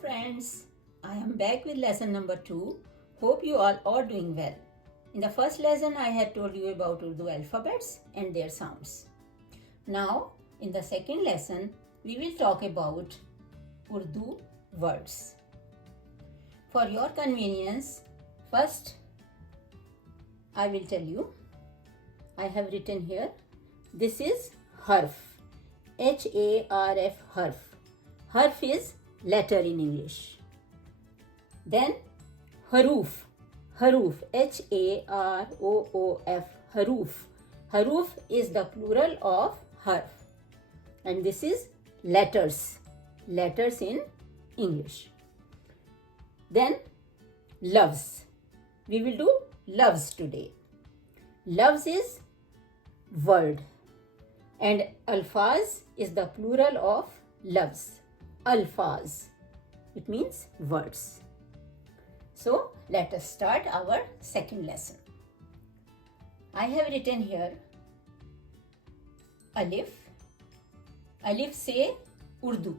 friends, I am back with lesson number 2. Hope you all are doing well. In the first lesson I had told you about Urdu alphabets and their sounds. Now in the second lesson we will talk about Urdu words. For your convenience, first I will tell you, I have written here, this is harf, H-A-R-F, harf. Harf is letter in English. Then haroof, haroof, H-A-R-O-O-F, haroof. Haroof is the plural of harf. And this is letters, letters in English. Then loves. We will do loves today. Loves is word and alfaz is the plural of loves. Alfaz. It means words. So let us start our second lesson. I have written here alif. Alif say Urdu.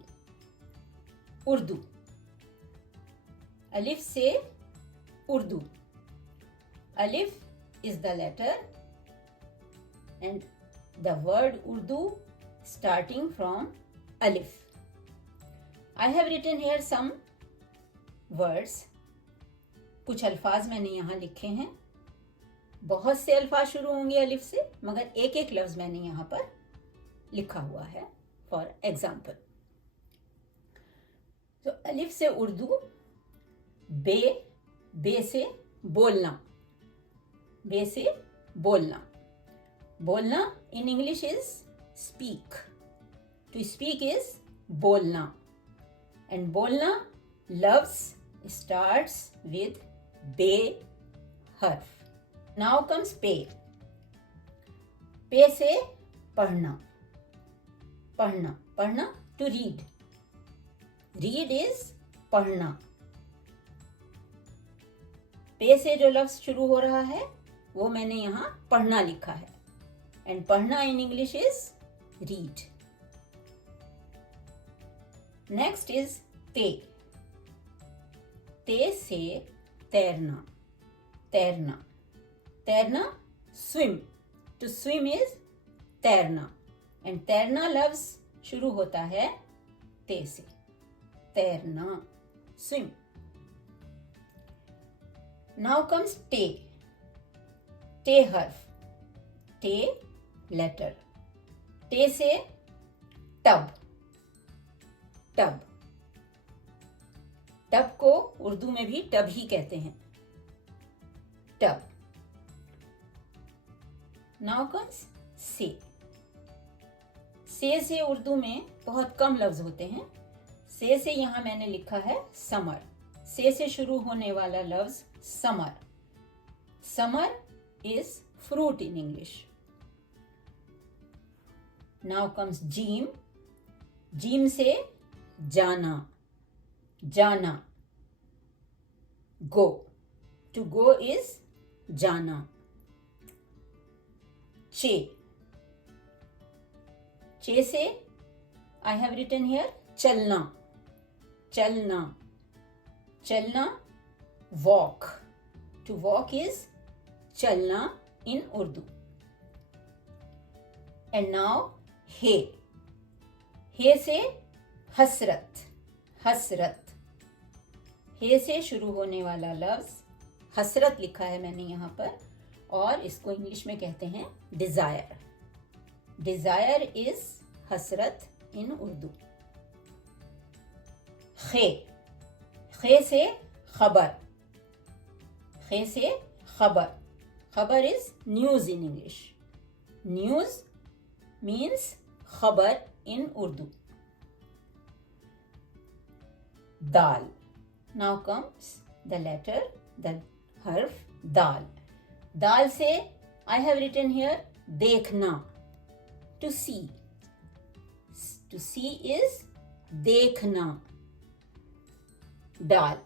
Urdu. Alif say Urdu. Alif is the letter and the word Urdu starting from alif. I have written here some words. कुछ अल्फाज मैंने यहाँ लिखे हैं. बहुत से अल्फाज शुरू होंगे अलिफ से, मगर एक एक लफ्ज मैंने यहाँ पर लिखा हुआ है फॉर एग्जाम्पल. तो अलिफ से उर्दू बे, बे से बोलना, बे से बोलना. बोलना in English is speak. To speak is बोलना. And बोलना loves starts with bay harf. Now comes पे. पे से पढ़ना, पढ़ना, पढ़ना to read. Read is पढ़ना. पे से जो लफ्ज शुरू हो रहा है वो मैंने यहाँ पढ़ना लिखा है. And पढ़ना in English is read. Next is ते. ते से तैरना, तैरना, तैरना swim. To swim is तैरना. And तैरना लफ्ज शुरू होता है ते से. तैरना, swim. Now comes टे. टे हर्फ. टे लेटर. टे से टब, टब. टब को उर्दू में भी टब ही कहते हैं. टब. नाउ कम्स से. से उर्दू में बहुत कम लफ्ज होते हैं. से यहां मैंने लिखा है समर. से शुरू होने वाला लफ्ज summer. Summer is fruit in English. Now comes gym. Gym से जाना, जाना. go. To go is जाना. चे. चे से I have written here चलना, चलना, चलना. walk. To walk is चलना in Urdu. And now हे. हे से हसरत, हसरत. हे से शुरू होने वाला लफ्ज हसरत लिखा है मैंने यहाँ पर और इसको इंग्लिश में कहते हैं डिजायर. डिजायर इज हसरत इन उर्दू. खे. खे से खबर. खे से खबर. खबर is news in English. News means खबर in Urdu. Dal. Now comes the letter, the harf दाल. दाल से I have written here देखना. To see. To see is देखना. दाल.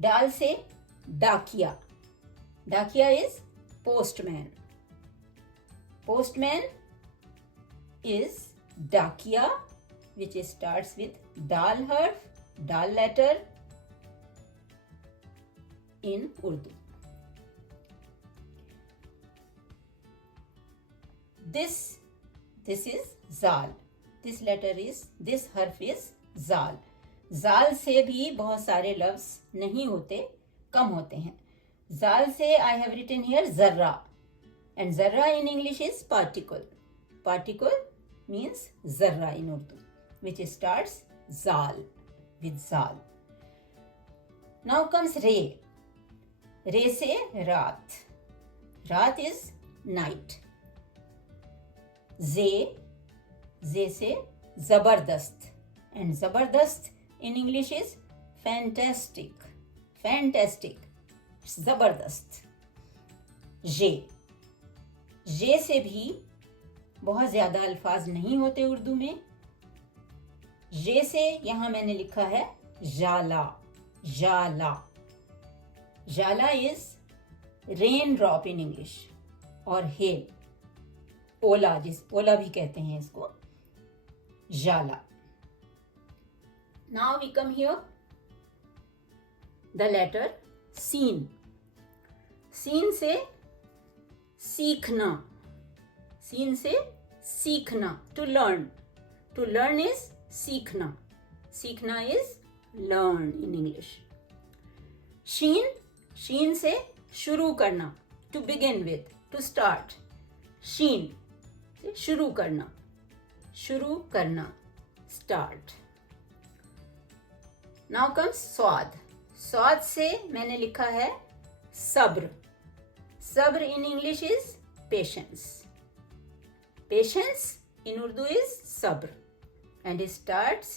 दाल से डाकिया. डाकिया is postman. Postman is dakiya, which starts with dal harf dal letter in Urdu. This is zal. This harf is zal. जाल से भी बहुत सारे लफ्ज नहीं होते, कम होते हैं. जाल से I have written here zarra, and zarra in English is particle. Particle means zarra in Urdu, which starts zal, with zal. Now comes re. Re se raat. Raat is night. Ze se zabardast, and zabardast in English is fantastic. Fantastic. जबरदस्त. जे से भी बहुत ज्यादा अल्फाज नहीं होते उर्दू में. जे से यहां मैंने लिखा है जाला. जाला. जाला is rain drop in English, और हेल, ओला, ओला भी कहते हैं इसको. जाला. Now we come here, the letter सीन. सीन से सीखना. सीन से सीखना. To learn. To learn is सीखना. सीखना is learn in English. शीन. शीन से शुरू करना. To begin with. To start. शीन से शुरू करना. शुरू करना. Start. Now comes स्वाद. स्वाद से मैंने लिखा है सब्र. सब्र in English is patience. Patience in Urdu is sabr, and it starts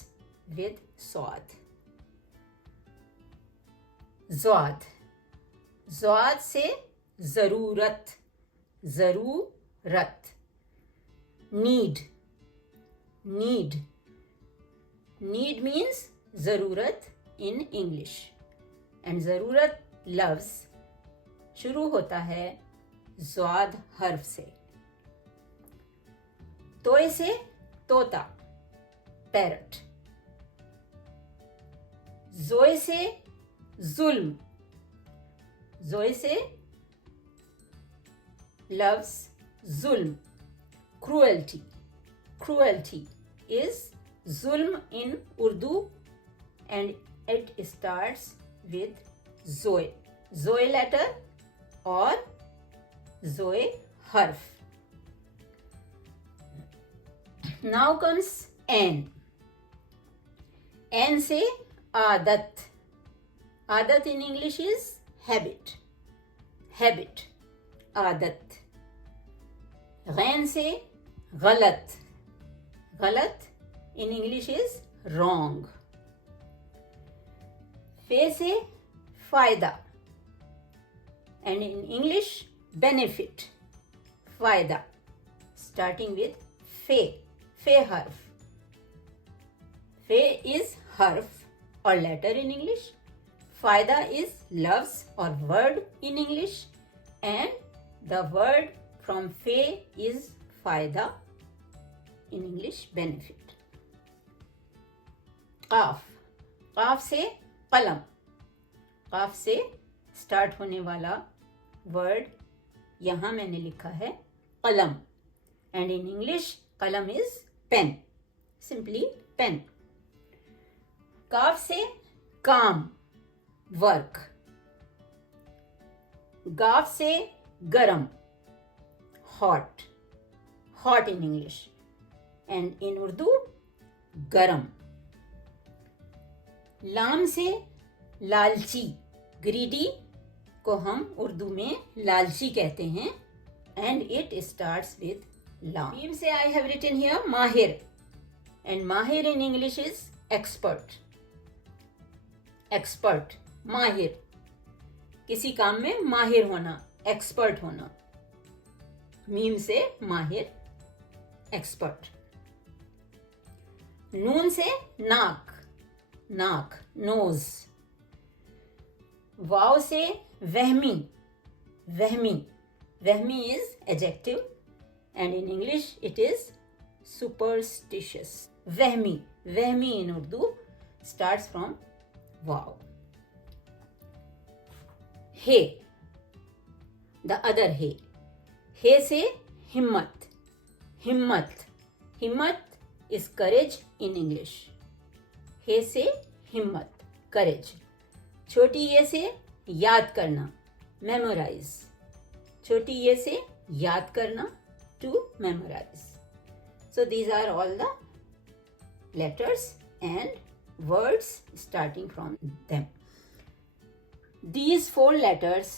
with स्वाद. ज़्वाद. ज़्वाद से ज़रूरत. ज़रूरत. Need. Need. Need means ज़रूरत in English, and ज़रूरत लफ्ज शुरू होता है ज़्वाद हर्फ से. तोय से तोता. पैरट. जोय से जुल्म. जोय से लफ्ज जुल्म. Cruelty. Cruelty is zulm in Urdu, and it starts with zoe. Zoe letter or zoe harf. Now comes n. N से आदत. आदत in English is habit. Habit. आदत. गैन से गलत. गलत in English is wrong. फे से फायदा, and in English benefit. फायदा starting with fe. Fe harf. Fe is harf or letter in English. फायदा is lafz or word in English, and the word from fe is फायदा in English benefit. काफ. काफ से कलम. काफ से स्टार्ट होने वाला वर्ड यहां मैंने लिखा है कलम, एंड इन इंग्लिश कलम इज पेन. Simply pen. काफ से काम. वर्क. गाफ से गरम. Hot. Hot in English, and in Urdu गरम. लाम से लालची. ग्रीडी को हम उर्दू में लालची कहते हैं, एंड इट स्टार्ट्स विद लाम. मीम से आई हैव रिटन हियर माहिर, एंड माहिर in English is expert. Expert. माहिर. किसी काम में माहिर होना, एक्सपर्ट होना. मीम से माहिर, एक्सपर्ट. नून से नाक. नाक. नोज. वाव से वहमी. वहमी. वहमी is adjective, and in English it is superstitious. वहमी. वहमी in Urdu starts from wow. Hey, the other hey. Hey से हिम्मत. हिम्मत. हिम्मत is courage in English. हे से हिम्मत, courage. छोटी ये से याद करना, memorize. छोटी ये से याद करना, to memorize. So these are all the letters and words starting from them. These 4 letters,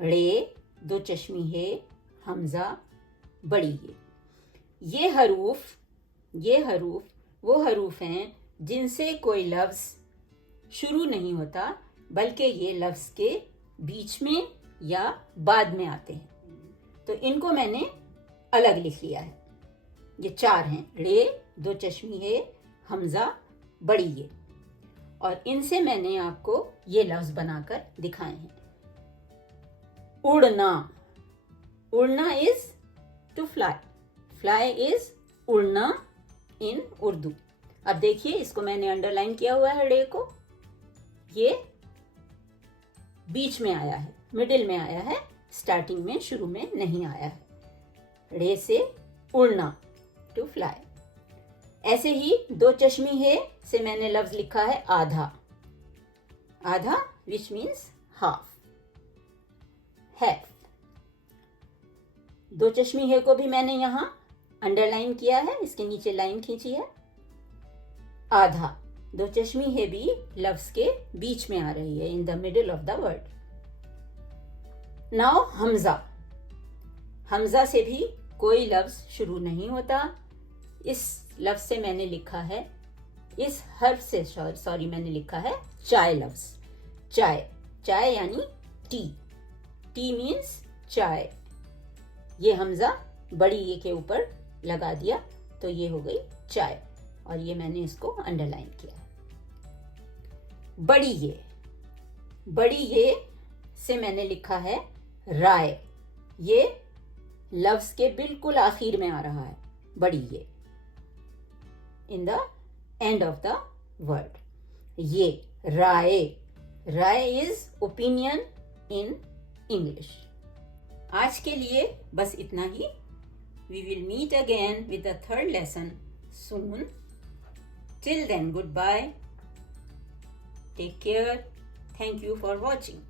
रे, दो चश्मी है, हमजा, बड़ी है. ये हरूफ वो हरूफ हैं जिनसे कोई लफ्ज़ शुरू नहीं होता, बल्कि ये लफ्ज़ के बीच में या बाद में आते हैं. तो इनको मैंने अलग लिख लिया है. ये 4 हैं, रे, दो चश्मी है, हमजा, बड़ी ये. और इनसे मैंने आपको ये लफ्ज़ बनाकर दिखाए हैं. उड़ना. उड़ना is to fly. Fly is उड़ना इन उर्दू. अब देखिए, इसको मैंने अंडरलाइन किया हुआ है रे को. ये बीच में आया है, मिडिल में आया है, स्टार्टिंग में, शुरू में नहीं आया है. रे से उड़ना, टू फ्लाई. ऐसे ही दो चश्मी है से मैंने लफ्ज लिखा है आधा. आधा विच मीन्स हाफ, हैफ. दो चश्मी है को भी मैंने यहां अंडरलाइन किया है, इसके नीचे लाइन खींची है. आधा. दो चश्मी है भी लफ्ज के बीच में आ रही है, in the middle of the word. Now Hamza. हमजा से भी कोई लफ्ज शुरू नहीं होता. इस लफ्ज से मैंने लिखा है, इस हर्फ से सॉरी मैंने लिखा है चाय लफ्ज. चाय. चाय यानी टी. टी मीन्स चाय. ये हमजा बड़ी ये के ऊपर लगा दिया तो ये हो गई चाय, और ये मैंने इसको अंडरलाइन किया है. बड़ी ये. बड़ी ये से मैंने लिखा है राय. ये लफ्ज के बिल्कुल आखिर में आ रहा है, बड़ी ये, in the end of the word. ये राय. राय इज ओपिनियन इन इंग्लिश. आज के लिए बस इतना ही. We will meet again with the 3rd lesson soon. Till then, goodbye. Take care. Thank you for watching.